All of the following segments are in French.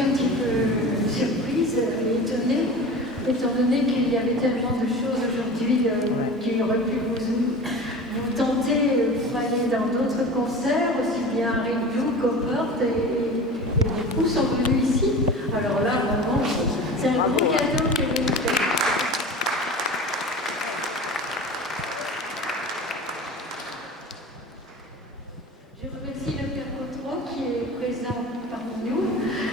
suis un petit peu surprise et étonnée, étant donné qu'il y avait tellement de choses aujourd'hui qui auraient pu vous tenter pour aller dans d'autres concerts, aussi bien à Review qu'Auport, et beaucoup sont venus ici. Alors là, vraiment, c'est un gros cadeau que vous me faites. Je remercie le Père Cotreau qui est présent parmi nous.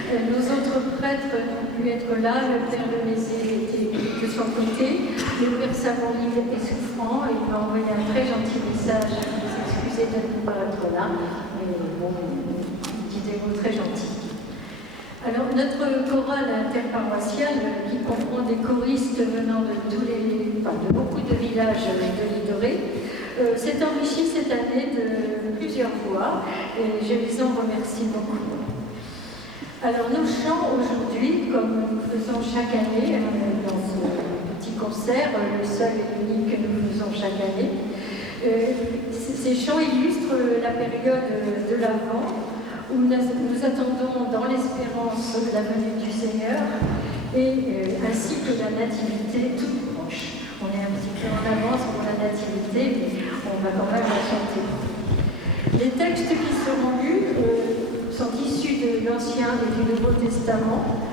Nos autres prêtres n'ont pu être là. Le Père de Mézé était de son côté. Le Père Savonil est souffrant et il m'a envoyé un très gentil message pour s'excuser de ne pas être là. Mais bon, il dit des mots très gentils. Alors, notre chorale interparoissiale, qui comprend des choristes venant de beaucoup de villages de l'île de Ré, s'est enrichie cette année de plusieurs voix et je les en remercie beaucoup. Alors, nos chants aujourd'hui, comme nous faisons chaque année dans ce petit concert, le seul et l'unique que nous faisons chaque année, ces chants illustrent la période de l'Avent, où nous attendons dans l'espérance la venue du Seigneur ainsi que la nativité toute proche. On est un petit peu en avance pour la nativité, mais on va quand même la chanter. Les textes qui seront lus sont issus de l'Ancien et du Nouveau Testament.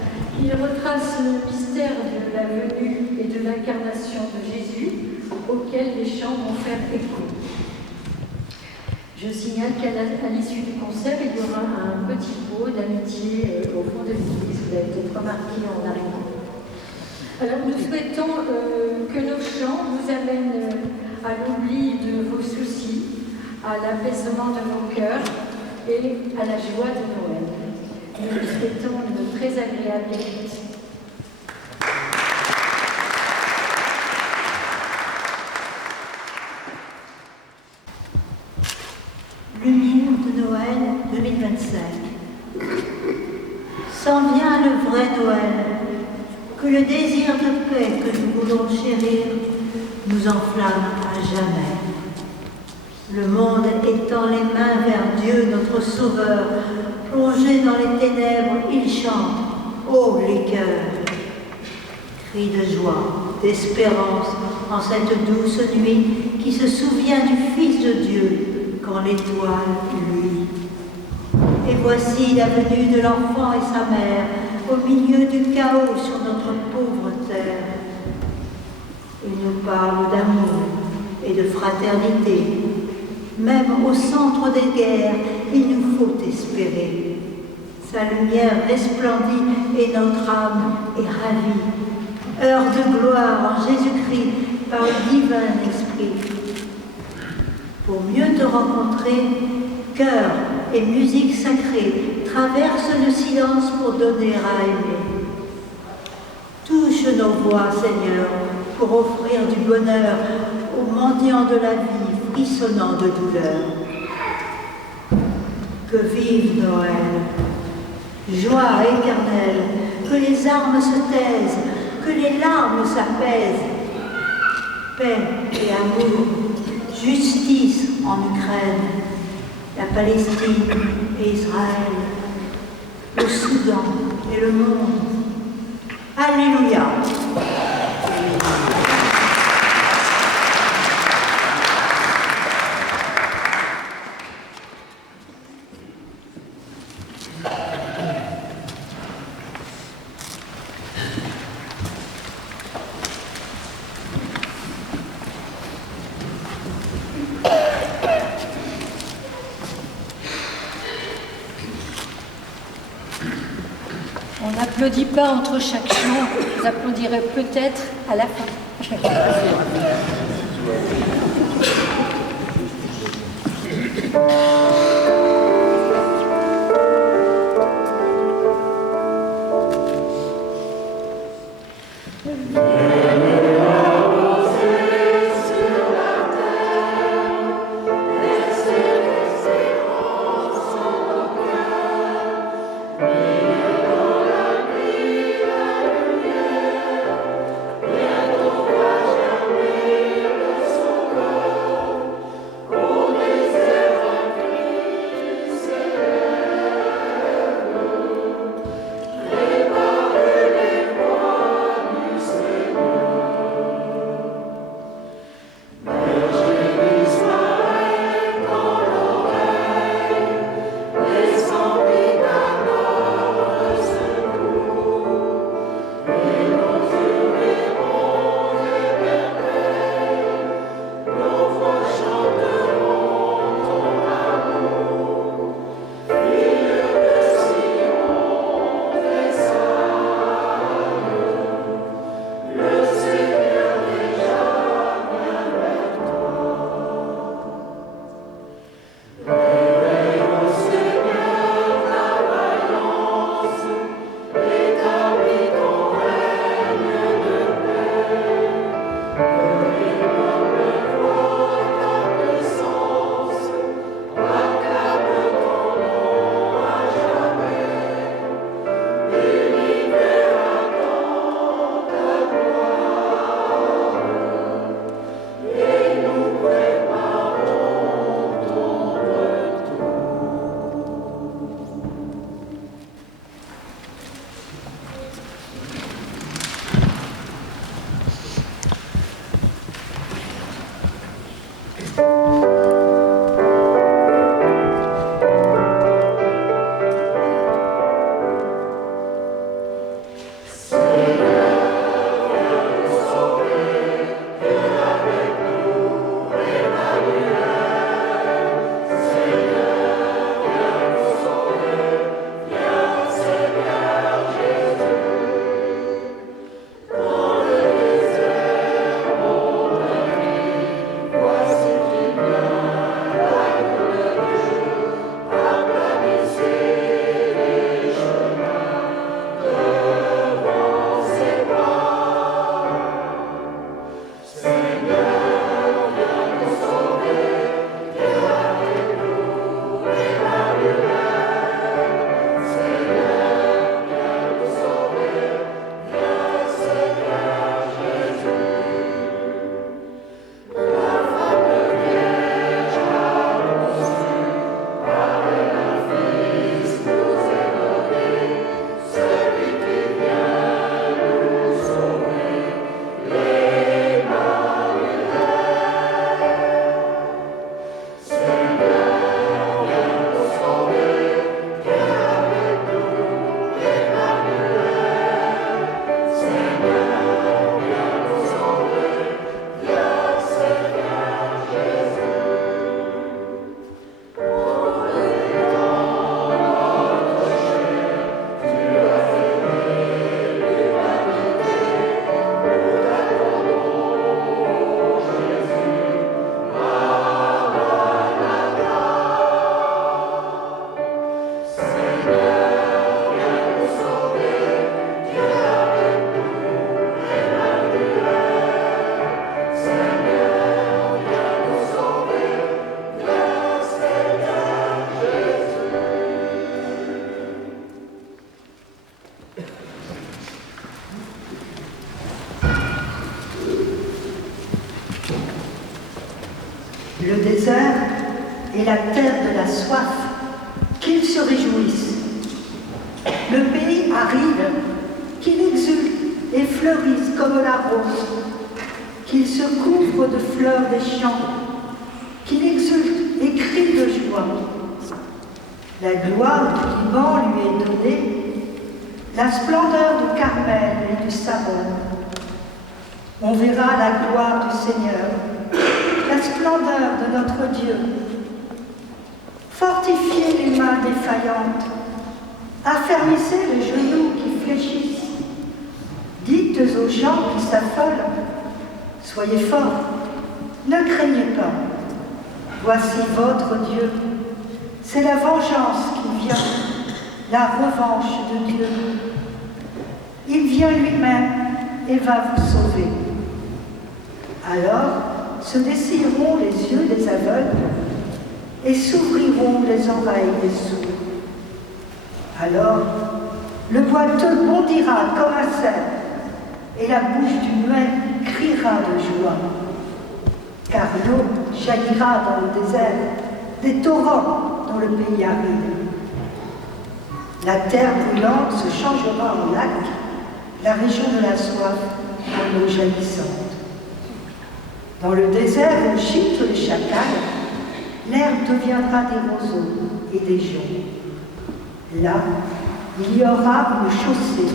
Ils retracent le mystère de la venue et de l'incarnation de Jésus, auquel les chants vont faire écho. Je signale qu'à l'issue du concert, il y aura un petit pot d'amitié au fond de l'église. Vous l'avez peut-être remarqué en arrivant. Alors, nous souhaitons que nos chants vous amènent à l'oubli de vos soucis, à l'apaisement de vos cœurs et à la joie de Noël. Nous vous souhaitons une très agréable écoute. Lumière de Noël 2025. S'en vient le vrai Noël, que le désir de paix que nous voulons chérir nous enflamme à jamais. Le monde étend les mains vers Dieu, notre Sauveur, plongé dans les ténèbres, il chante, ô les cœurs. Cris de joie, d'espérance en cette douce nuit qui se souvient du Fils de Dieu, quand l'étoile luit. Et voici la venue de l'enfant et sa mère au milieu du chaos sur notre pauvre terre. Il nous parle d'amour et de fraternité. Même au centre des guerres, il nous faut espérer. Sa lumière resplendit et notre âme est ravie. Heure de gloire en Jésus-Christ par le divin esprit. Pour mieux te rencontrer, cœur et musique sacrée traversent le silence pour donner à aimer. Touche nos voix, Seigneur, pour offrir du bonheur aux mendiants de la vie frissonnant de douleur. Que vive Noël, joie éternelle, que les armes se taisent, que les larmes s'apaisent, paix et amour, justice en Ukraine, la Palestine et Israël, le Soudan et le monde. Alléluia. On n'applaudit pas entre chaque chant, vous applaudirez peut-être à la fin. le désert et la terre de la soif, qu'ils se réjouissent. Le pays aride, qu'il exulte et fleurisse comme la rose, qu'il se couvre de fleurs des champs, qu'il exulte et crie de joie. La gloire du Liban lui est donnée, la splendeur du Carmel et du Saron. On verra la gloire du Seigneur, la splendeur de notre Dieu. Fortifiez les mains défaillantes, affermissez les genoux qui fléchissent. Dites aux gens qui s'affolent, soyez forts, ne craignez pas. Voici votre Dieu. C'est la vengeance qui vient, la revanche de Dieu. Il vient lui-même et va vous sauver. Alors se dessilleront les yeux des aveugles et s'ouvriront les oreilles des sourds. Alors le boiteux bondira comme un cerf et la bouche du muet criera de joie. Car l'eau jaillira dans le désert, des torrents dans le pays aride. La terre brûlante se changera en lac, la région de la soif en eau jaillissante. Dans le désert où gîtent les chacals, l'herbe deviendra des roseaux et des joncs. Là, il y aura une chaussée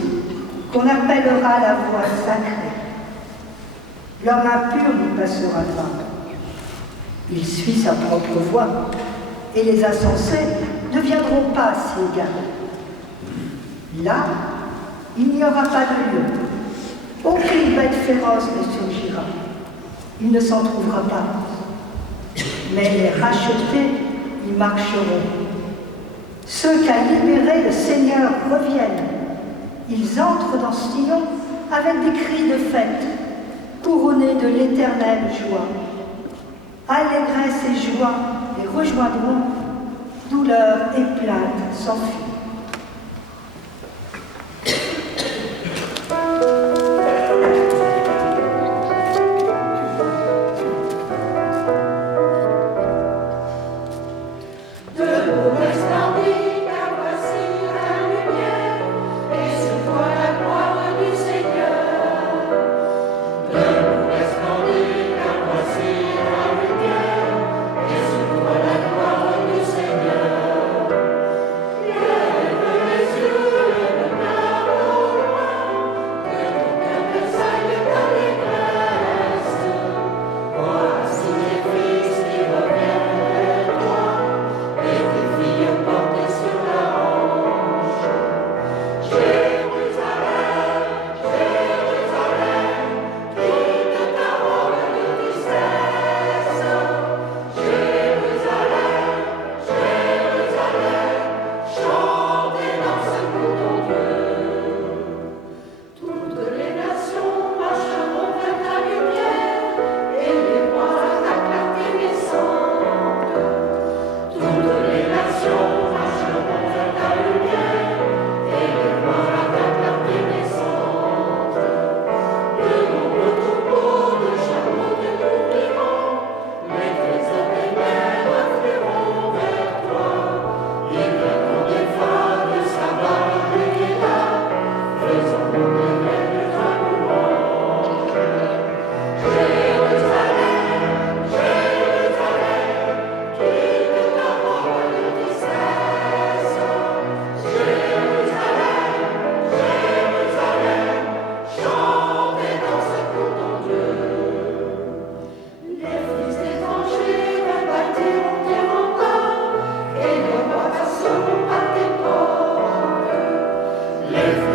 qu'on appellera la voie sacrée. L'homme impur n'y passera pas. Il suit sa propre voie, et les insensés ne viendront pas s'y égarer. Là, il n'y aura pas de lieu. Aucune bête féroce ne surgira. Il ne s'en trouvera pas. Mais les rachetés y marcheront. Ceux qu'a libérés le Seigneur reviennent. Ils entrent dans Sion avec des cris de fête, couronnés de l'éternelle joie. Allégresse et joie les rejoindront, douleur et plainte s'enfuient. Les